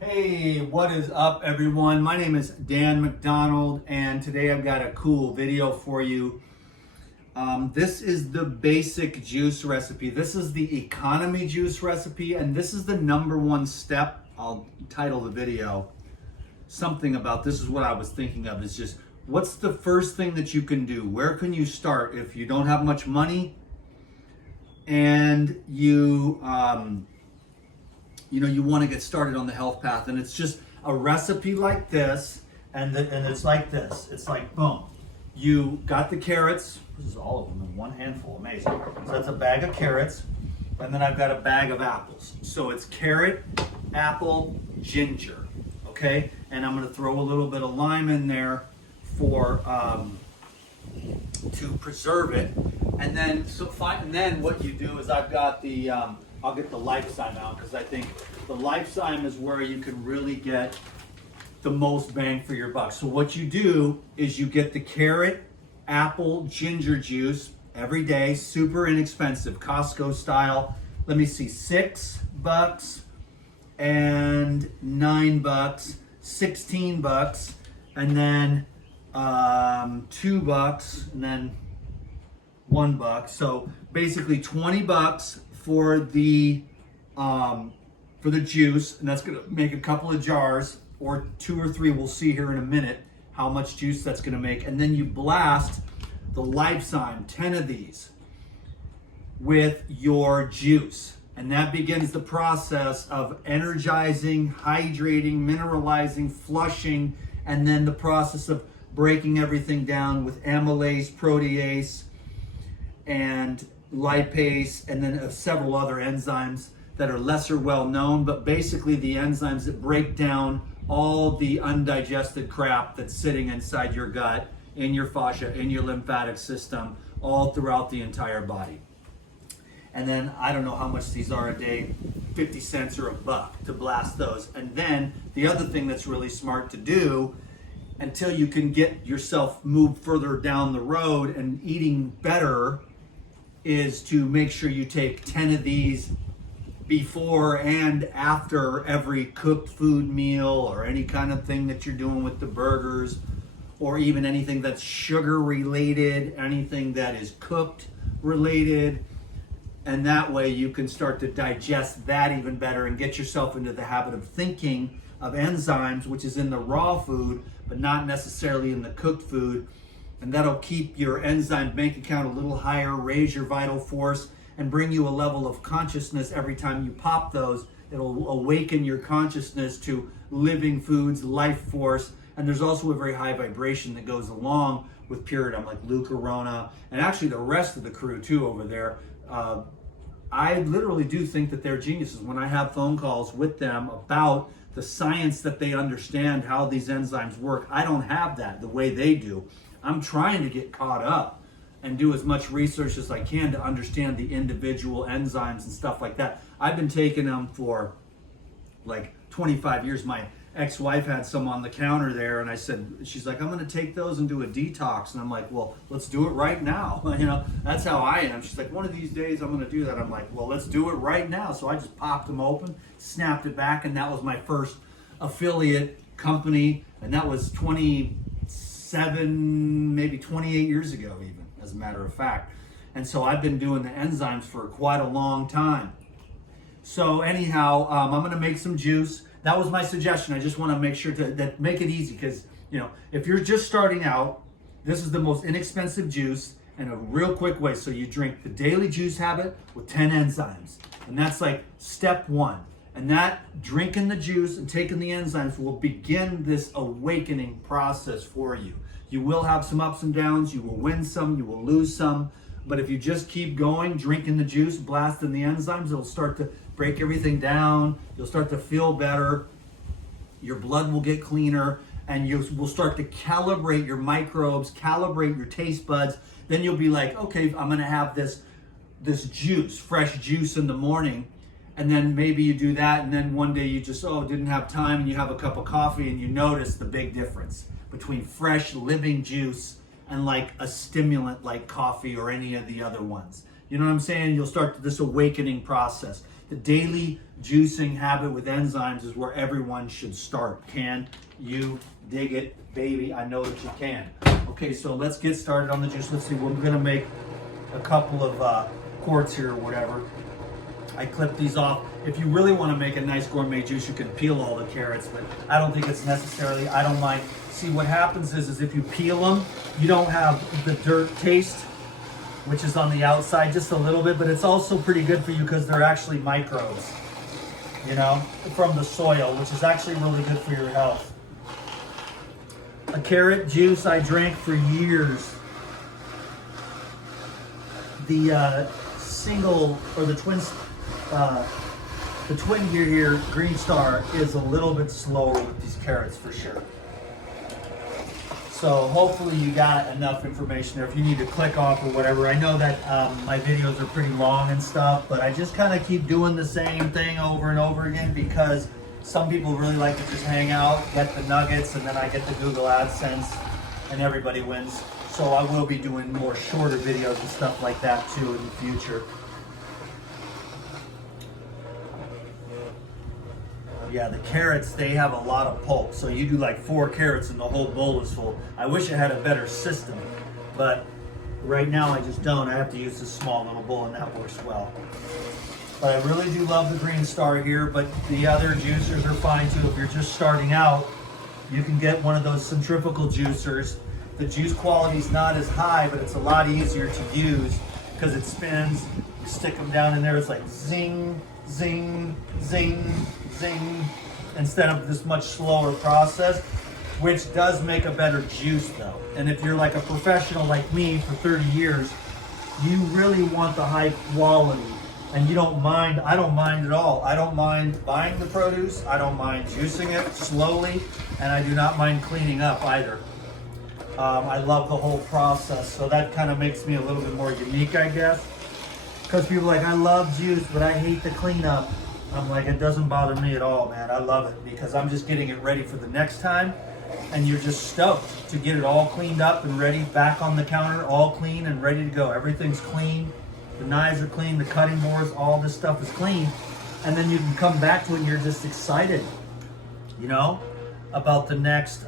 Hey, what is up, everyone? My name is Dan McDonald, and today I've got a cool video for you. This is the basic juice recipe. This is the economy juice recipe, and this is the #1 step. I'll title the video something about this is what I was thinking of. Is just what's the first thing that you can do? Where can you start if you don't have much money and you want to get started on the health path? And it's just a recipe like this, and it's like this. It's like, boom, you got the carrots. This is all of them in one handful. Amazing. So that's a bag of carrots, and then I've got a bag of apples. So it's carrot, apple, ginger. Okay, and I'm going to throw a little bit of lime in there for to preserve it. And then what you do is I've got the I'll get the Lifezyme out, because I think the Lifezyme is where you can really get the most bang for your buck. So what you do is you get the carrot, apple, ginger juice every day, super inexpensive, Costco style. Let me see, $6 and $9, $16, and then $2, and then $1. So basically $20 for the juice, and that's gonna make a couple of jars, or 2 or 3. We'll see here in a minute how much juice that's gonna make. And then you blast the Lifezyme, 10 of these, with your juice. And that begins the process of energizing, hydrating, mineralizing, flushing, and then the process of breaking everything down with amylase, protease, and lipase, and then several other enzymes that are lesser well known, but basically the enzymes that break down all the undigested crap that's sitting inside your gut, in your fascia, in your lymphatic system, all throughout the entire body. And then I don't know how much these are a day, 50 cents or $1 to blast those. And then the other thing that's really smart to do, until you can get yourself moved further down the road and eating better, is to make sure you take 10 of these before and after every cooked food meal, or any kind of thing that you're doing with the burgers, or even anything that's sugar related, anything that is cooked related. And that way you can start to digest that even better and get yourself into the habit of thinking of enzymes, which is in the raw food, but not necessarily in the cooked food. And that'll keep your enzyme bank account a little higher, raise your vital force, and bring you a level of consciousness every time you pop those. It'll awaken your consciousness to living foods, life force. And there's also a very high vibration that goes along with Puritum, like Lou Corona, and actually the rest of the crew too over there. I literally do think that they're geniuses. When I have phone calls with them about the science that they understand, how these enzymes work, I don't have that the way they do. I'm trying to get caught up and do as much research as I can to understand the individual enzymes and stuff like that. I've been taking them for like 25 years. My ex-wife had some on the counter there, and she's like, I'm going to take those and do a detox. And I'm like, well, let's do it right now. That's how I am. She's like, one of these days I'm going to do that. I'm like, well, let's do it right now. So I just popped them open, snapped it back, and that was my first affiliate company. And that was 27, maybe 28 years ago even, as a matter of fact. And so I've been doing the enzymes for quite a long time. So anyhow, I'm going to make some juice. That was my suggestion. I just want to make sure to make it easy, because if you're just starting out, this is the most inexpensive juice and a real quick way. So you drink the daily juice habit with 10 enzymes, and that's like step 1. And that drinking the juice and taking the enzymes will begin this awakening process for you. You will have some ups and downs. You will win some, you will lose some. But if you just keep going, drinking the juice, blasting the enzymes, it'll start to break everything down. You'll start to feel better. Your blood will get cleaner, and you will start to calibrate your microbes, calibrate your taste buds. Then you'll be like, okay, I'm going to have this juice, fresh juice in the morning. And then maybe you do that, and then one day you just, didn't have time, and you have a cup of coffee, and you notice the big difference between fresh, living juice and like a stimulant like coffee or any of the other ones. You know what I'm saying? You'll start this awakening process. the daily juicing habit with enzymes is where everyone should start. Can you dig it, baby? I know that you can. Okay, so let's get started on the juice. Let's see, we're gonna make a couple of quarts here or whatever. I clipped these off. If you really want to make a nice gourmet juice, you can peel all the carrots, but I don't think it's necessarily. I don't mind. See, what happens is if you peel them, you don't have the dirt taste, which is on the outside just a little bit, but it's also pretty good for you because they're actually microbes, you know, from the soil, which is actually really good for your health. A carrot juice I drank for years. The single or the twins. The twin gear here, Greenstar, is a little bit slower with these carrots for sure. So hopefully you got enough information there. If you need to click off or whatever, I know that my videos are pretty long and stuff, but I just kind of keep doing the same thing over and over again because some people really like to just hang out, get the nuggets, and then I get the Google AdSense and everybody wins. So I will be doing more shorter videos and stuff like that too in the future. Yeah, the carrots, they have a lot of pulp. So you do like 4 carrots and the whole bowl is full. I wish I had a better system, but right now I just don't. I have to use this small little bowl and that works well. But I really do love the Greenstar here, but the other juicers are fine too. If you're just starting out, you can get one of those centrifugal juicers. The juice quality is not as high, but it's a lot easier to use because it spins. You stick them down in there, it's like zing, zing, zing, zing, instead of this much slower process, which does make a better juice though. And if you're like a professional like me for 30 years, you really want the high quality and you don't mind. I don't mind at all. I don't mind buying the produce. I don't mind juicing it slowly, and I do not mind cleaning up either. I love the whole process, so that kind of makes me a little bit more unique, I guess. Because people are like, I love juice, but I hate the cleanup. I'm like, it doesn't bother me at all, man. I love it because I'm just getting it ready for the next time. And you're just stoked to get it all cleaned up and ready, back on the counter, all clean and ready to go. Everything's clean. The knives are clean, the cutting boards, all this stuff is clean. And then you can come back to it and you're just excited, you know, about the next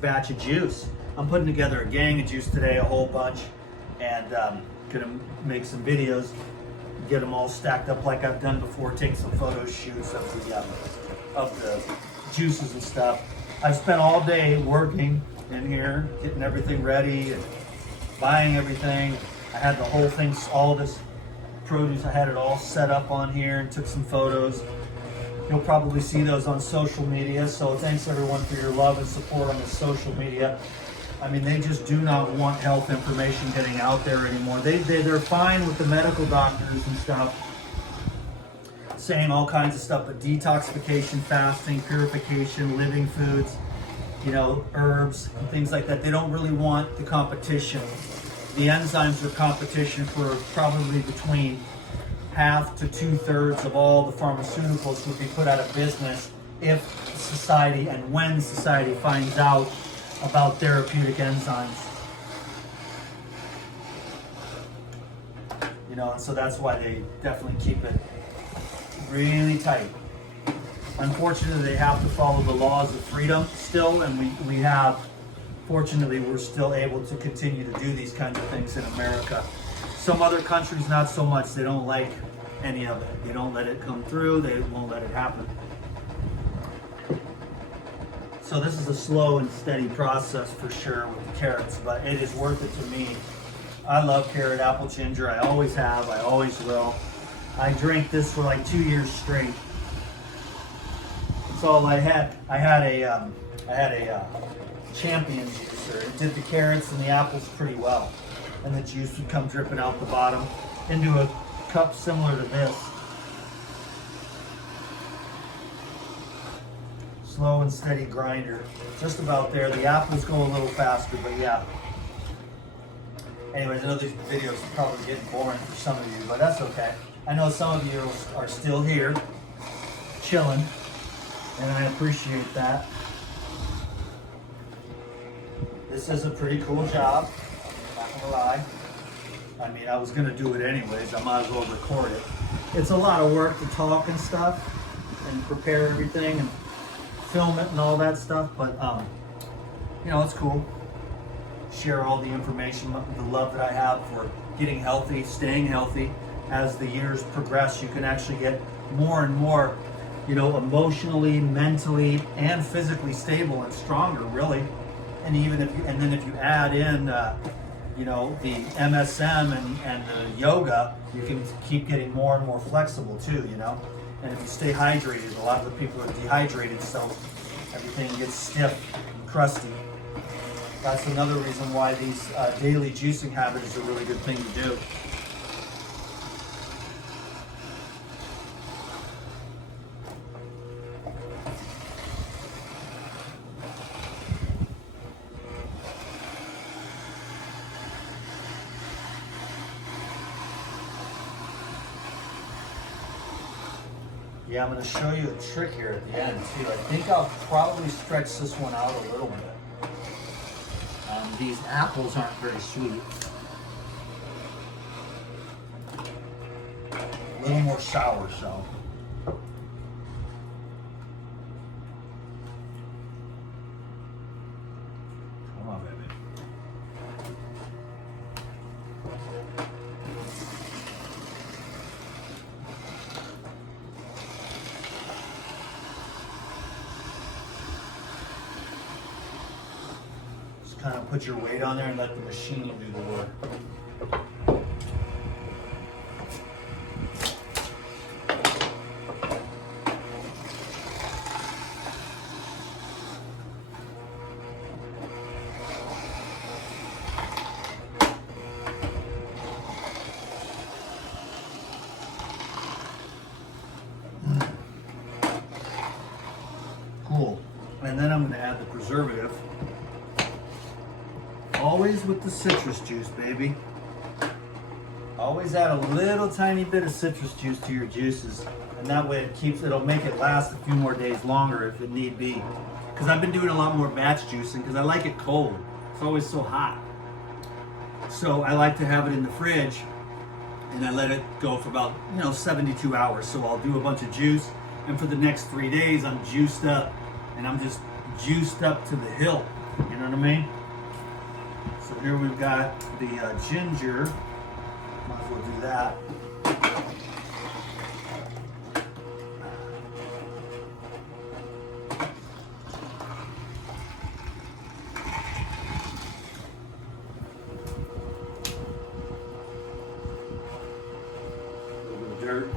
batch of juice. I'm putting together a gang of juice today, a whole bunch, and gonna make some videos, get them all stacked up like I've done before, take some photo shoots of the juices and stuff. I've spent all day working in here, getting everything ready and buying everything. I had the whole thing, all this produce, I had it all set up on here and took some photos. You'll probably see those on social media, so thanks everyone for your love and support on the social media. I mean, they just do not want health information getting out there anymore. They're fine with the medical doctors and stuff saying all kinds of stuff, but detoxification, fasting, purification, living foods, you know, herbs, and things like that, they don't really want the competition. The enzymes are competition for probably between half to 2/3 of all the pharmaceuticals would be put out of business if society and when society finds out about therapeutic enzymes. You know, and so that's why they definitely keep it really tight. Unfortunately, they have to follow the laws of freedom still, and we have, fortunately, we're still able to continue to do these kinds of things in America. Some other countries, not so much. They don't like any of it. They don't let it come through. They won't let it happen. So this is a slow and steady process for sure with the carrots, but it is worth it to me. I love carrot, apple, ginger. I always have. I always will. I drank this for like 2 years straight. That's all I had. I had a champion juicer. It did the carrots and the apples pretty well, and the juice would come dripping out the bottom into a cup similar to this. Slow and steady grinder, just about there. The apples go a little faster, but yeah. Anyways, I know these videos are probably getting boring for some of you, but that's okay. I know some of you are still here, chilling, and I appreciate that. This is a pretty cool job, not gonna lie. I mean, I was gonna do it anyways. I might as well record it. It's a lot of work to talk and stuff and prepare everything and film it and all that stuff, but you know, it's cool. Share all the information, the love that I have for getting healthy, staying healthy. As the years progress, you can actually get more and more, you know, emotionally, mentally, and physically stable and stronger, really. And even if you, and then if you add in, you know, the MSM and the yoga, you can keep getting more and more flexible too, you know. And if you stay hydrated, a lot of the people are dehydrated, so everything gets stiff and crusty. That's another reason why these daily juicing habits is a really good thing to do. Yeah, I'm going to show you a trick here at the end too. I think I'll probably stretch this one out a little bit. These apples aren't very sweet. A little more sour, so. Come on, baby. Kind of put your weight on there and let the machine do the work. Cool. And then I'm going to add the preservative. Always with the citrus juice, baby. Always add a little tiny bit of citrus juice to your juices, and that way it'll make it last a few more days longer if it need be. Because I've been doing a lot more batch juicing because I like it cold. It's always so hot. So I like to have it in the fridge, and I let it go for about 72 hours. So I'll do a bunch of juice, and for the next 3 days I'm juiced up, and I'm just juiced up to the hilt. You know what I mean? So here we've got the ginger. Might as well do that. A little bit of dirt.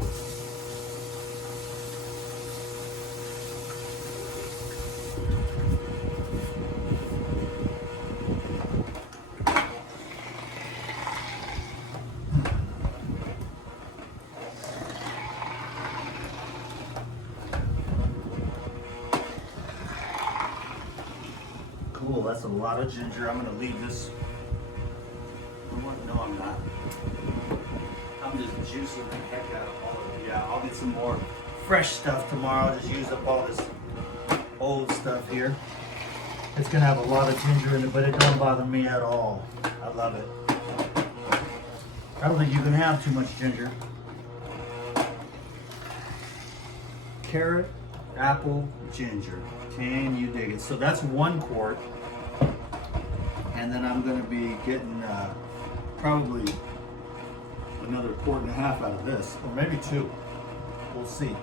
Cool, that's a lot of ginger. I'm going to leave this. No, I'm not. I'm just juicing the heck out of all of it. Yeah, I'll get some more fresh stuff tomorrow. Just use up all this old stuff here. It's going to have a lot of ginger in it, but it don't bother me at all. I love it. I don't think you can have too much ginger. Carrot, apple, ginger. Can you dig it? So that's 1 quart. And then I'm going to be getting probably another 1.5 quarts out of this, or maybe 2. We'll see.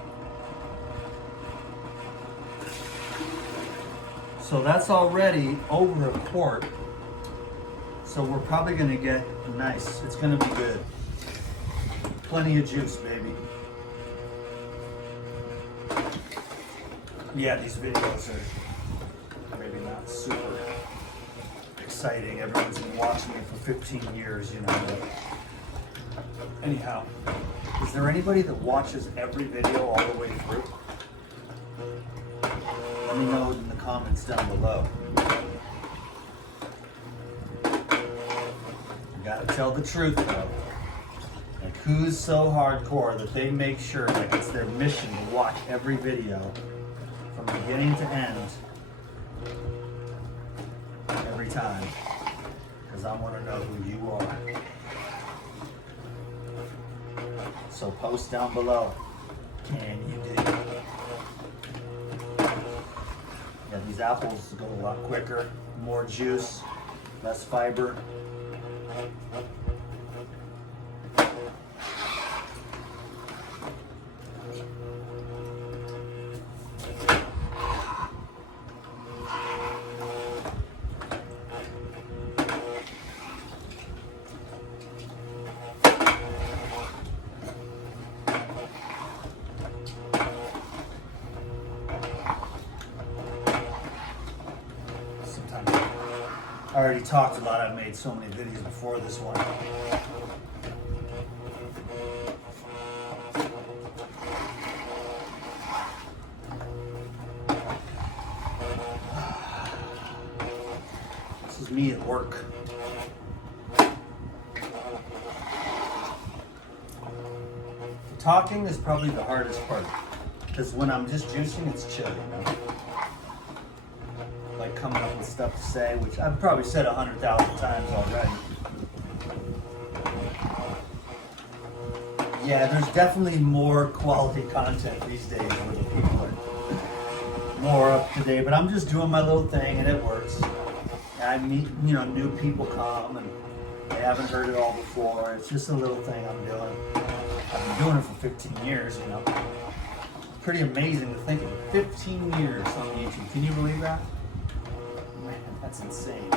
So that's already over 1 quart. So we're probably going to get nice. It's going to be good. Plenty of juice, baby. Yeah, these videos are maybe not super exciting. Everyone's been watching me for 15 years, But anyhow, is there anybody that watches every video all the way through? Let me know in the comments down below. You gotta tell the truth, though. Like, who's so hardcore that they make sure like it's their mission to watch every video from beginning to end every time? Because I want to know who you are. So post down below. Can you dig it? Yeah, these apples go a lot quicker, more juice, less fiber. I already talked about I've made so many videos before this one. This is me at work. Talking is probably the hardest part because when I'm just juicing, it's chill, you know? Like coming up with stuff to say, which I've probably said 100,000 times already. Yeah, there's definitely more quality content these days where the people are more up to date, but I'm just doing my little thing and it works. And I meet, you know, new people come and they haven't heard it all before. It's just a little thing I'm doing. I've been doing it for 15 years, you know. Pretty amazing to think of it. 15 years on YouTube. Can you believe that? Man, that's insane.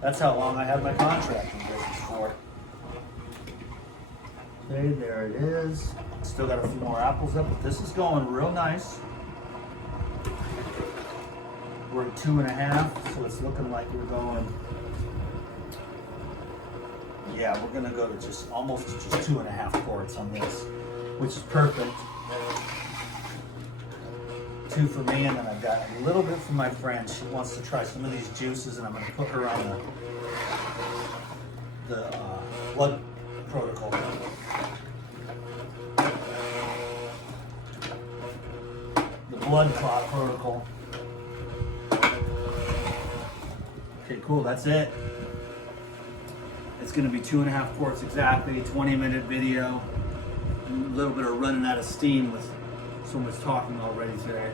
That's how long I had my contracting business for. Okay, there it is. Still got a few more apples up, but this is going real nice. We're at 2.5, so it's looking like we're going. Yeah, we're gonna go to just almost just 2.5 quarts on this, which is perfect. 2 for me, and then I've got a little bit for my friend. She wants to try some of these juices, and I'm gonna put her on the blood protocol. The blood clot protocol. Okay, cool, that's it. It's gonna be 2.5 quarts exactly, 20-minute video. A little bit of running out of steam with so much talking already today.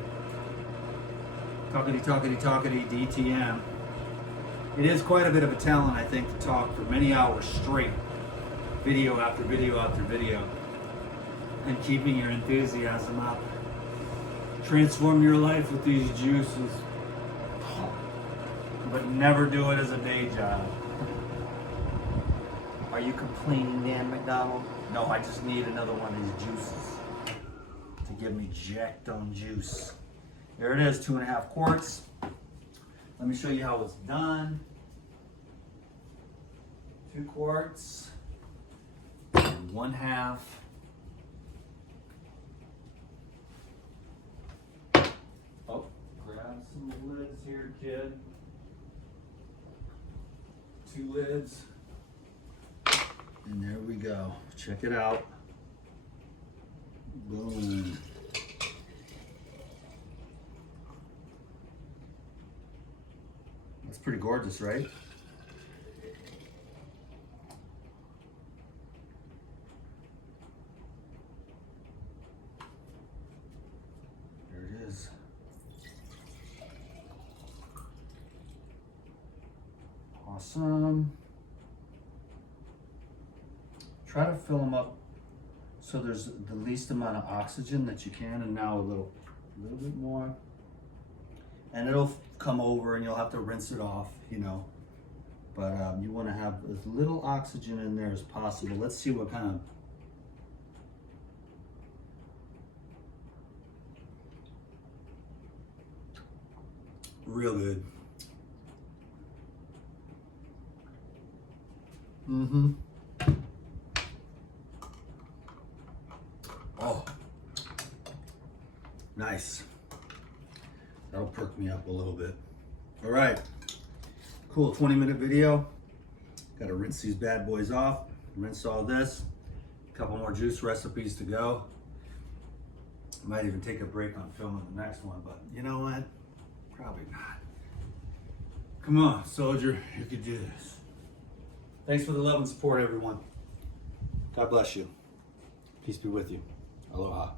Talkity, talkity, talkity, DTM. It is quite a bit of a talent, I think, to talk for many hours straight. Video after video after video. And keeping your enthusiasm up. Transform your life with these juices. But never do it as a day job. Are you complaining, Dan McDonald? No, I just need another one of these juices to give me jacked on juice. There it is, 2.5 quarts. Let me show you how it's done. 2 quarts, and 1/2. Oh, grab some lids here, kid. 2 lids. And there we go. Check it out. Boom. That's pretty gorgeous, right? There it is. Awesome. Try to fill them up so there's the least amount of oxygen that you can, and now a little bit more. And it'll come over and you'll have to rinse it off, you know. But you want to have as little oxygen in there as possible. Let's see what kind of... Real good. Mm-hmm. Oh, nice. That'll perk me up a little bit. All right, cool, 20-minute video. Got to rinse these bad boys off, rinse all this. A couple more juice recipes to go. Might even take a break on filming the next one, but you know what? Probably not. Come on, soldier, you can do this. Thanks for the love and support, everyone. God bless you. Peace be with you. Aloha.